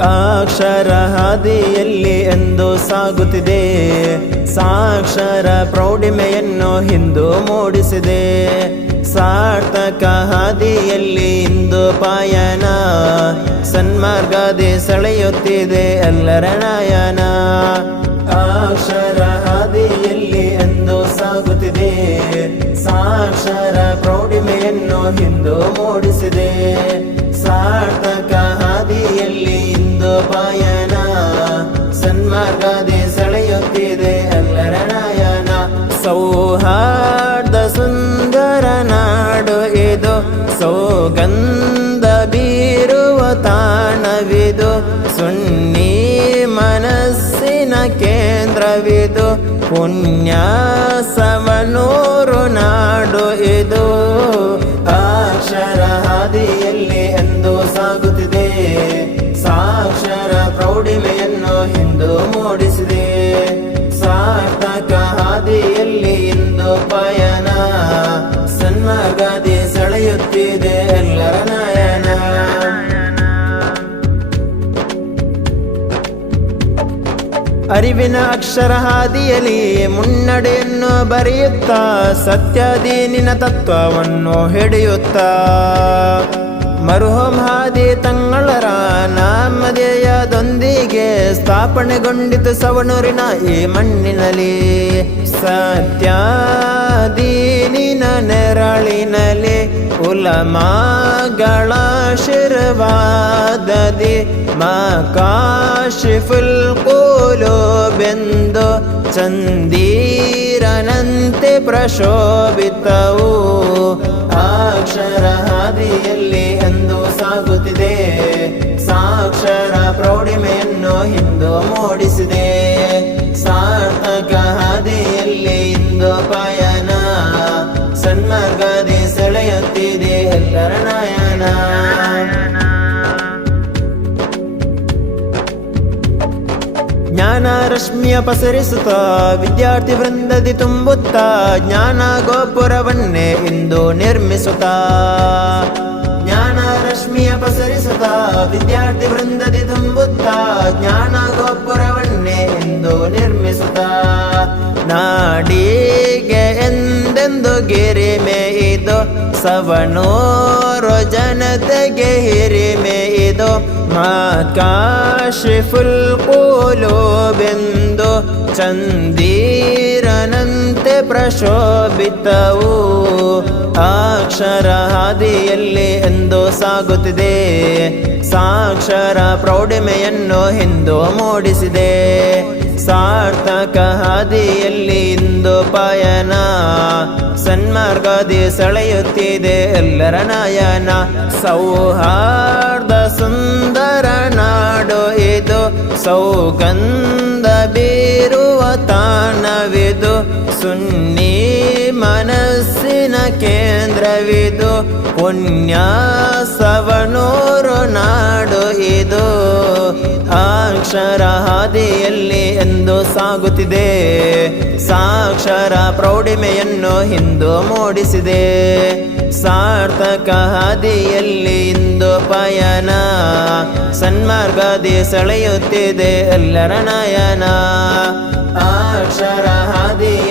ಅಕ್ಷರ ಹಾದಿಯಲ್ಲಿ ಎಂದು ಸಾಗುತ್ತಿದೆ. ಸಾಕ್ಷರ ಪ್ರೌಢಿಮೆಯನ್ನು ಹಿಂದೂ ಮೂಡಿಸಿದೆ. ಸಾರ್ಥಕ ಹಾದಿಯಲ್ಲಿ ಇಂದು ಪಾಯನ, ಸನ್ಮಾರ್ಗದಿ ಸೆಳೆಯುತ್ತಿದೆ ಎಲ್ಲರ ನಯನ ಅಕ್ಷರ ಹಾದಿಯಲ್ಲಿ ಎಂದು ಸಾಗುತ್ತಿದೆ. ಸಾಕ್ಷರ ಪ್ರೌಢಿಮೆಯನ್ನು ಹಿಂದೂ ಮೂಡಿಸಿದೆ. ಸಾರ್ಥಕ ಪಾಯನ ಸನ್ಮಾರ್ಗದಿ ಸೆಳೆಯುತ್ತಿದೆ ಅಲ್ಲರ ನಯನ ಸೌಹಾರ್ದ ಸುಂದರ ನಾಡು ಇದು. ಸೌಗಂಧ ಬೀರುವ ತಾಣವಿದು. ಸುನ್ನಿ ಮನಸ್ಸಿನ ಕೇಂದ್ರವಿದು. ಪುಣ್ಯ ಮೂಡಿಸಿದೆ. ಸಾರ್ಥಕ ಹಾದಿಯಲ್ಲಿ ಇಂದು ಪಯಣ. ಸನ್ಮಾರ್ಗದಿ ಸೆಳೆಯುತ್ತಿದೆ ಎಲ್ಲರ ನಯನ. ಅರಿವಿನ ಅಕ್ಷರ ಹಾದಿಯಲ್ಲಿ ಮುನ್ನಡೆಯನ್ನು ಬರೆಯುತ್ತಾ ಸತ್ಯದೀನಿನ ತತ್ವವನ್ನು ಹಿಡಿಯುತ್ತಾ. ಮರುಹೋಮ್ ಹಾದಿ ತಂಗಳರ ನಾಮಧೇಯದೊಂದಿಗೆ ಸ್ಥಾಪನೆಗೊಂಡಿತು ಸವಣೂರಿನ ಈ ಮಣ್ಣಿನಲ್ಲಿ. ಸತ್ಯ ದೀನಿನ ನೆರಳಿನಲ್ಲಿ ಉಲಮಾಗಳ ಶಿರವಾದದಿ ಮಾಕಾಶಿಫುಲ್ ಬೆಂದು ಚಂದೀರನಂತೆ ಪ್ರಶೋಭಿತವು. ಅಕ್ಷರ ಹಾದಿಯಲ್ಲಿ ಹಿಂದೂ ಮೂಡಿಸಿದೆ. ಸಾರ್ಥಕ ಹಾದಿಯಲ್ಲಿ ಇಂದು ಪಯಣ. ಸನ್ಮಾರ್ಗದಿ ಸೆಳೆಯುತ್ತಿದೆ ಎಲ್ಲರ ನಯನ. ಜ್ಞಾನ ರಶ್ಮಿಯ ಪಸರಿಸುತ್ತ ವಿದ್ಯಾರ್ಥಿ ವೃಂದದಿ ತುಂಬುತ್ತ ಜ್ಞಾನ ಗೋಪುರವನ್ನೇ ಇಂದು ನಿರ್ಮಿಸುತ್ತ. ಜ್ಞಾನ ಪಸರಿಸುತ್ತಾ ವಿದ್ಯಾರ್ಥಿ ವೃಂದದಿ ತುಂಬುತ್ತಾ ಜ್ಞಾನ ಗೋಪುರವನ್ನೇ ಎಂದು ನಿರ್ಮಿಸುತ್ತಾ. ನಾಡಿಗೆ ಎಂದೆಂದು ಗಿರಿಮೆ ಇದು, ಸವಣೂರು ಜನತೆಗೆ ಹಿರಿಮೆ ಇದು. ಮಾಕಾಶಿಫುಲ್ ಬೆಂದು ಚಂದೀರನಂತೆ ಪ್ರಶೋಭಿತವು. ಅಕ್ಷರ ಹಾದಿಯಲ್ಲಿ ಎಂದು ಸಾಗುತ್ತಿದೆ. ಸಾಕ್ಷರ ಪ್ರೌಢಿಮೆಯನ್ನು ಹಿಂದು ಮೂಡಿಸಿದೆ. ಸಾರ್ಥಕ ಹಾದಿಯಲ್ಲಿ ಇಂದು ಪಯನ, ಸನ್ಮಾರ್ಗದಿ ಸೆಳೆಯುತ್ತಿದೆ ಎಲ್ಲರ ನಯನ. ಸೌಹಾರ್ದ ಸುಂದರ ನಾಡು ಇದು, ಸೌಗಂಧ ಬೀರುವ ತಾಣವಿದು. ಸುನ್ನಿ ಮನಸ್ಸಿನ ಕೇಂದ್ರವಿದು. ಪುಣ್ಯ ಸವಣೂರು ನಾಡು ಇದು. ಅಕ್ಷರ ಹಾದಿಯಲ್ಲಿ ಎಂದು ಸಾಗುತ್ತಿದೆ. ಸಾಕ್ಷರ ಪ್ರೌಢಿಮೆಯನ್ನು ಹಿಂದು ಮೂಡಿಸಿದೆ. ಸಾರ್ಥಕ ಹಾದಿಯಲ್ಲಿ ಇಂದು ಪಯನ ಸನ್ಮಾರ್ಗದಿ ಸೆಳೆಯುತ್ತಿದೆ ಎಲ್ಲರ ನಯನ. ಅಕ್ಷರ ಹಾದಿಯಲ್ಲಿ